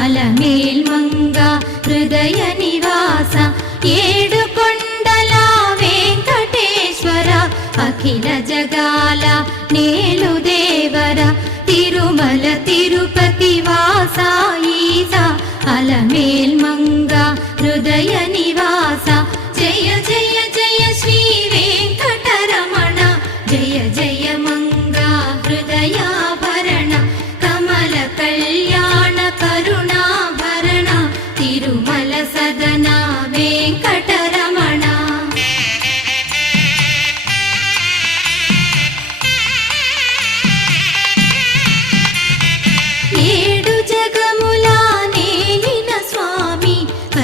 అలమేల్మంగ హృదయ నివాస ఏడుకొండల వెంకటేశ్వర అఖిల జగాల నేలు దేవర తిరుమల తిరుపతి వాస ఈసా అలమేల్మంగ హృదయ నివాస జయ జయ జయ శ్రీ వెంకటరమణ జయ జయ మంగ హృదయాభరణ కమల కళ్యాణ కరుణాభరణ తిరుమల సదన వెంకటరమణ